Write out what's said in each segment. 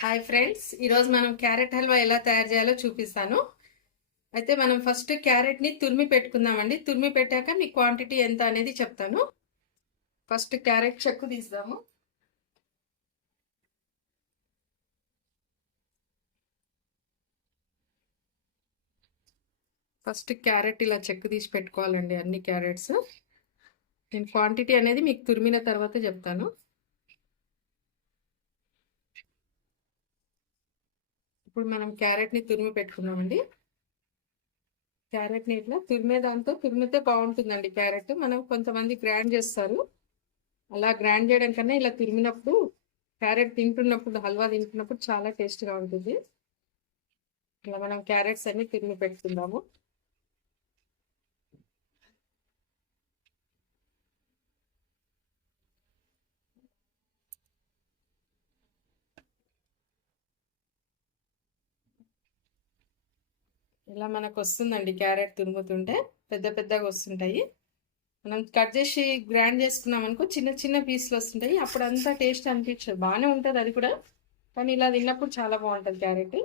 Hi friends, ఈరోజు మనం carrot halwa ఎలా తయారు చేయాలో చూపిస్తాను. అయితే మనం ఫస్ట్ క్యారెట్ని తురిమి పెట్టుకుందామండి. తురిమి పెట్టాక మీ క్వాంటిటీ ఎంత అనేది చెప్తాను. ఫస్ట్ క్యారెట్ చెక్కు తీద్దాము. ఫస్ట్ క్యారెట్ ఇలా చెక్కు తీసి పెట్టుకోవాలండి, అన్ని క్యారెట్స్. నేను క్వాంటిటీ అనేది మీకు తురిమిన తర్వాత చెప్తాను. ఇప్పుడు మనం క్యారెట్ని తురిమి పెట్టుకున్నామండి. క్యారెట్ని ఇట్లా తురిమే దాంతో తురిమితే బాగుంటుందండి. క్యారెట్ మనం కొంతమంది గ్రైండ్ చేస్తారు. అలా గ్రైండ్ చేయడం కన్నా ఇలా తురిమినప్పుడు క్యారెట్ తింటున్నప్పుడు, హల్వా తింటున్నప్పుడు చాలా టేస్ట్గా ఉంటుంది. ఇలా మనం క్యారెట్స్ అన్ని తురిమి పెట్టుకుందాము. ఇలా మనకు వస్తుందండి క్యారెట్ తురుముతుంటే పెద్ద పెద్దగా వస్తుంటాయి. మనం కట్ చేసి గ్రైండ్ చేసుకున్నాం అనుకో చిన్న చిన్న పీసులు వస్తుంటాయి. అప్పుడు అంతా టేస్ట్ అనిపించదు, బాగానే ఉంటుంది అది కూడా, కానీ ఇలా తిన్నప్పుడు చాలా బాగుంటుంది క్యారెట్.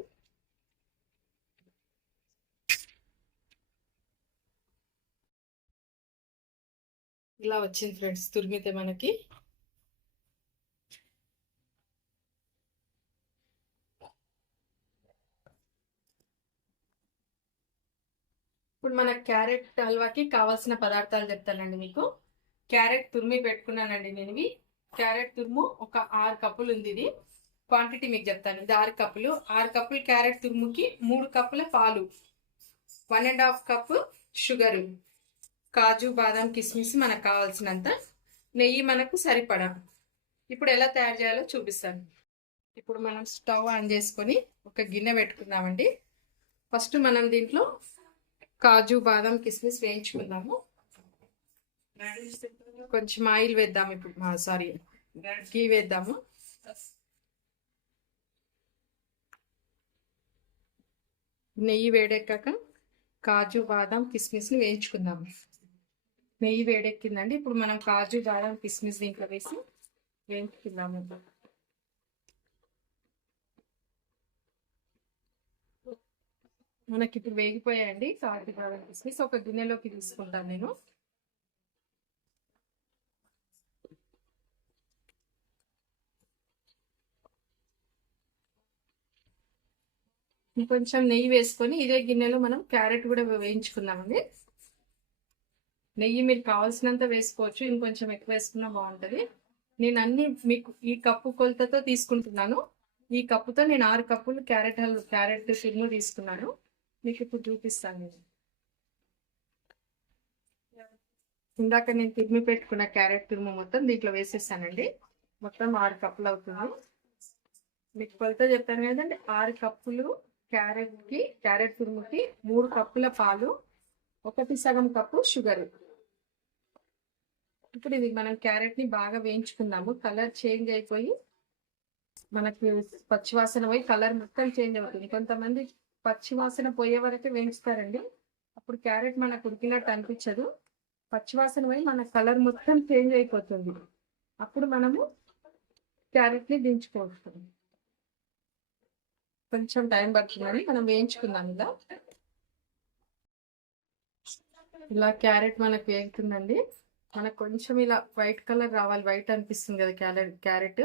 ఇలా వచ్చింది ఫ్రెండ్స్ తురిమితే మనకి. ఇప్పుడు మన క్యారెట్ హల్వాకి కావాల్సిన పదార్థాలు చెప్తానండి మీకు. క్యారెట్ తురిమి పెట్టుకున్నానండి నేను. ఇవి క్యారెట్ తురుము ఒక 6 కప్పులు ఉంది. ఇది క్వాంటిటీ మీకు చెప్తాను. ఇది 6 కప్పులు. 6 కప్పులు క్యారెట్ తురుముకి 3 కప్పుల పాలు, 1.5 కప్పు షుగరు, కాజు బాదం కిస్మిస్ మనకు కావాల్సినంత, నెయ్యి మనకు సరిపడా. ఇప్పుడు ఎలా తయారు చేయాలో చూపిస్తాను. ఇప్పుడు మనం స్టవ్ ఆన్ చేసుకొని ఒక గిన్నె పెట్టుకుందామండి. ఫస్ట్ మనం దీంట్లో కాజు బాదం కిస్మిస్ వేయించుకుందాము. కొంచెం ఆయిల్ వేద్దాము. ఇప్పుడు సారీ గీ వేద్దాము. నెయ్యి వేడెక్కాక కాజు బాదం కిస్మిస్ని వేయించుకుందాము. నెయ్యి వేడెక్కిందండి. ఇప్పుడు మనం కాజు బాదం కిస్మిస్ దీంట్లో వేసి వేయించుకుందాము. మనకి ఇప్పుడు వేగిపోయాయండి కాజు బాదం కిస్మిస్. ఒక గిన్నెలోకి తీసుకుంటాను నేను. కొంచెం నెయ్యి వేసుకొని ఇదే గిన్నెలో మనం క్యారెట్ కూడా వేయించుకుందామండి. నెయ్యి మీరు కావాల్సినంత వేసుకోవచ్చు, ఇంకొంచెం ఎక్కువ వేసుకున్నా బాగుంటుంది. నేను అన్ని మీకు ఈ కప్పు కొలతతో తీసుకుంటున్నాను. ఈ కప్పుతో నేను 6 కప్పులు క్యారెట్ తురుము తీసుకున్నాను. మీకు ఇప్పుడు చూపిస్తాను. నేను ఇందాక నేను తురిమి పెట్టుకున్న క్యారెట్ తురుము మొత్తం దీంట్లో వేసేసానండి. మొత్తం 6 కప్పులు అవుతుంది. మీకు కొలత చెప్పాను కదండి. 6 కప్పులు క్యారెట్ తురుముకి 3 కప్పుల పాలు, 1 కప్పు షుగర్. ఇప్పుడు ఇది మనం క్యారెట్ ని బాగా వేయించుకుందాము. కలర్ చేంజ్ అయిపోయి మనకి పచ్చివాసన పోయి కలర్ మొత్తం చేంజ్ అవుతుంది. కొంతమంది పచ్చివాసన పోయే వరకే వేయించుతారండి. అప్పుడు క్యారెట్ మనకు ఉడికినట్టు అనిపించదు. పచ్చివాసన పోయి మన కలర్ మొత్తం చేంజ్ అయిపోతుంది. అప్పుడు మనము క్యారెట్ ని దించుకోవచ్చు. కొంచెం టైం పడుతుందని మనం వేయించుకుందాం. ఇలా క్యారెట్ మనకు వేగుతుందండి. మనకు కొంచెం ఇలా వైట్ కలర్ రావాలి. వైట్ అనిపిస్తుంది కదా క్యారెట్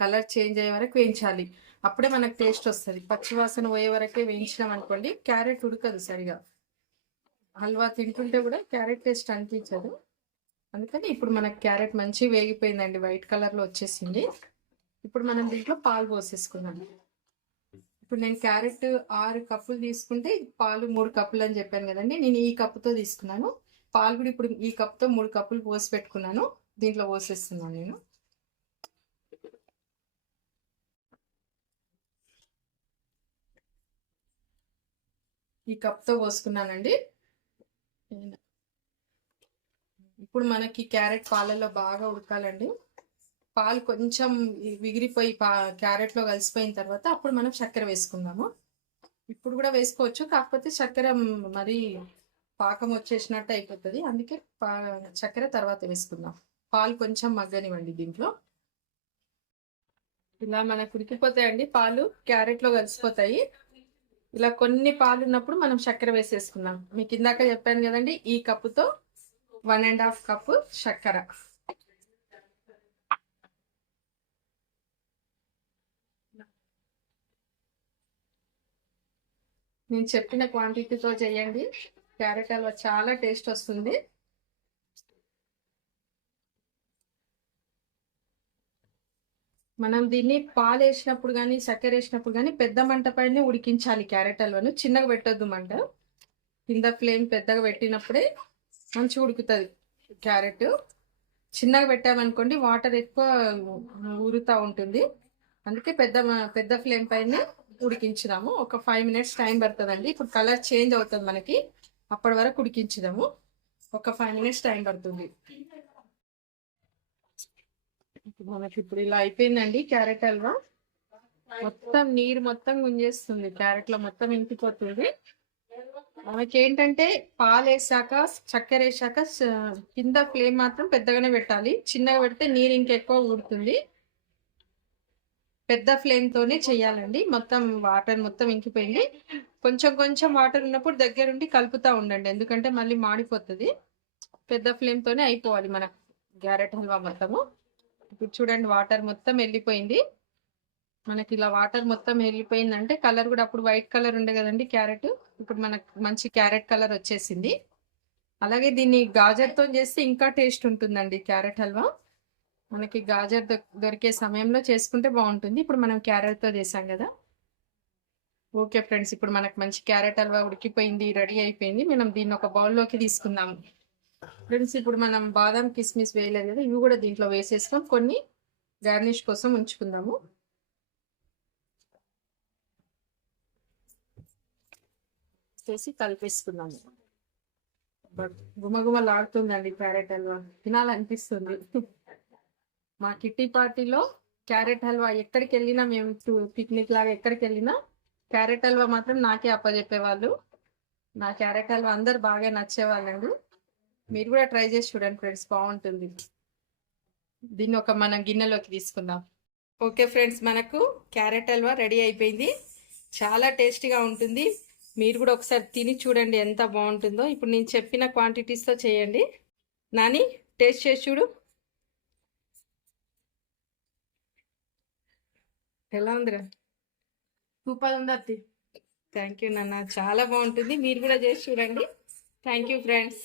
కలర్ చేంజ్ అయ్యే వరకు వేయించాలి. అప్పుడే మనకు టేస్ట్ వస్తుంది. పచ్చివాసన పోయే వరకే వేయించినాం అనుకోండి క్యారెట్ ఉడకదు సరిగా. హల్వా తింటుంటే కూడా క్యారెట్ టేస్ట్ అనిపించదు. అందుకని ఇప్పుడు మనకు క్యారెట్ మంచి వేగిపోయిందండి, వైట్ కలర్లో వచ్చేసింది. ఇప్పుడు మనం దీంట్లో పాలు పోసేసుకుందాం. ఇప్పుడు నేను క్యారెట్ 6 కప్పులు తీసుకుంటే పాలు 3 కప్పులు అని చెప్పాను కదండి. నేను ఈ కప్పుతో తీసుకున్నాను. పాలు కూడా ఇప్పుడు ఈ కప్తో 3 కప్పులు పోసి పెట్టుకున్నాను. దీంట్లో పోసేస్తున్నాను నేను. ఈ కప్తో పోసుకున్నానండి. ఇప్పుడు మనకి క్యారెట్ పాలలో బాగా ఉడకాలండి. పాలు కొంచెం విగిరిపోయి క్యారెట్లో కలిసిపోయిన తర్వాత అప్పుడు మనం చక్కెర వేసుకుందాము. ఇప్పుడు కూడా వేసుకోవచ్చు, కాకపోతే చక్కెర మరి పాకం వచ్చేసినట్టు అయిపోతుంది. అందుకే చక్కెర తర్వాత వేసుకుందాం. పాలు కొంచెం మగ్గనివ్వండి దీంట్లో. ఇలా మనకు ఉడికిపోతాయండి, పాలు క్యారెట్లో కలిసిపోతాయి. ఇలా కొన్ని పాలు ఉన్నప్పుడు మనం చక్కెర వేసేసుకుందాం. మీకు ఇందాక చెప్పాను కదండి, ఈ కప్పుతో 1.5 కప్పు చక్కెర. నేను చెప్పిన క్వాంటిటీతో చేయండి, క్యారెట్ హల్వా చాలా టేస్ట్ వస్తుంది. మనం దీన్ని పాలు వేసినప్పుడు కానీ చక్కెర వేసినప్పుడు కానీ పెద్ద మంట పైనే ఉడికించాలి. క్యారెట్ హల్వాను చిన్నగా పెట్టొద్దు మంట. కింద ఫ్లేమ్ పెద్దగా పెట్టినప్పుడే మంచిగా ఉడుకుతుంది క్యారెట్. చిన్నగా పెట్టామనుకోండి వాటర్ ఎక్కువ ఊరుతూ ఉంటుంది. అందుకే పెద్ద ఫ్లేమ్ పైన ఉడికించుదాము. ఒక 5 మినిట్స్ టైం పడుతుందండి. ఇప్పుడు కలర్ చేంజ్ అవుతుంది మనకి, అప్పటి వరకు ఉడికించుదాము. ఒక 5 మినిట్స్ టైం పడుతుంది. మనకి ఇప్పుడు ఇలా అయిపోయిందండి క్యారెట్ హల్వా. మొత్తం నీరు మొత్తం గుంజేస్తుంది, క్యారెట్ లో మొత్తం ఇంకిపోతుంది. మనకి ఏంటంటే పాలు వేసాక చక్కెర వేసాక కింద ఫ్లేమ్ మాత్రం పెద్దగానే పెట్టాలి. చిన్నగా పెడితే నీరు ఇంకెక్కువ ఊడుతుంది. పెద్ద ఫ్లేమ్ తోనే చెయ్యాలండి. మొత్తం వాటర్ మొత్తం ఇంకిపోయింది. కొంచెం కొంచెం వాటర్ ఉన్నప్పుడు దగ్గరుండి కలుపుతూ ఉండండి, ఎందుకంటే మళ్ళీ మాడిపోతుంది. పెద్ద ఫ్లేమ్ తోనే అయిపోవాలి మన క్యారెట్ హల్వా మొత్తము. ఇప్పుడు చూడండి వాటర్ మొత్తం వెళ్ళిపోయింది. మనకి ఇలా వాటర్ మొత్తం వెళ్ళిపోయిందంటే కలర్ కూడా, అప్పుడు వైట్ కలర్ ఉండే కదండి క్యారెట్, ఇప్పుడు మనకు మంచి క్యారెట్ కలర్ వచ్చేసింది. అలాగే దీన్ని గాజర్తో చేస్తే ఇంకా టేస్ట్ ఉంటుందండి క్యారెట్ హల్వా. మనకి గాజర్ దొరికే సమయంలో చేసుకుంటే బాగుంటుంది. ఇప్పుడు మనం క్యారెట్తో చేసాం కదా. ఓకే ఫ్రెండ్స్, ఇప్పుడు మనకు మంచి క్యారెట్ హల్వా ఉడికిపోయింది, రెడీ అయిపోయింది. మనం దీన్ని ఒక బౌల్లోకి తీసుకుందాము. ఫ్రెండ్స్, ఇప్పుడు మనం బాదం కిస్మిస్ వేయలేదు కదా, ఇవి కూడా దీంట్లో వేసేసుకొని కొన్ని గార్నిష్ కోసం ఉంచుకుందాము. చేసి కలిపేసుకుందాము. గుమగుమలాడుతుందండి క్యారెట్ హల్వా, తినాలనిపిస్తుంది. మా కిట్టి పార్టీలో క్యారెట్ హల్వా ఎక్కడికి వెళ్ళినా, మేము పిక్నిక్ లాగా ఎక్కడికి వెళ్ళినా క్యారెట్ హల్వా మాత్రం నాకే అప్పచెప్పేవాళ్ళు. నా క్యారెట్ హల్వా అందరు బాగా నచ్చేవాళ్ళండి. మీరు కూడా ట్రై చేసి చూడండి ఫ్రెండ్స్, బాగుంటుంది. దీన్ని ఒక మనం గిన్నెలోకి తీసుకుందాం. ఓకే ఫ్రెండ్స్, మనకు క్యారెట్ హల్వా రెడీ అయిపోయింది. చాలా టేస్టీగా ఉంటుంది. మీరు కూడా ఒకసారి తిని చూడండి ఎంత బాగుంటుందో. ఇప్పుడు నేను చెప్పిన క్వాంటిటీస్తో చేయండి. నాని, టేస్ట్ చేసి చూడు, ఎలా ఉందిరా? సూపర్ ఉంది అత్తి. థ్యాంక్ యూ నాన్న, చాలా బాగుంటుంది. మీరు కూడా చేసి చూడండి. Thank you friends.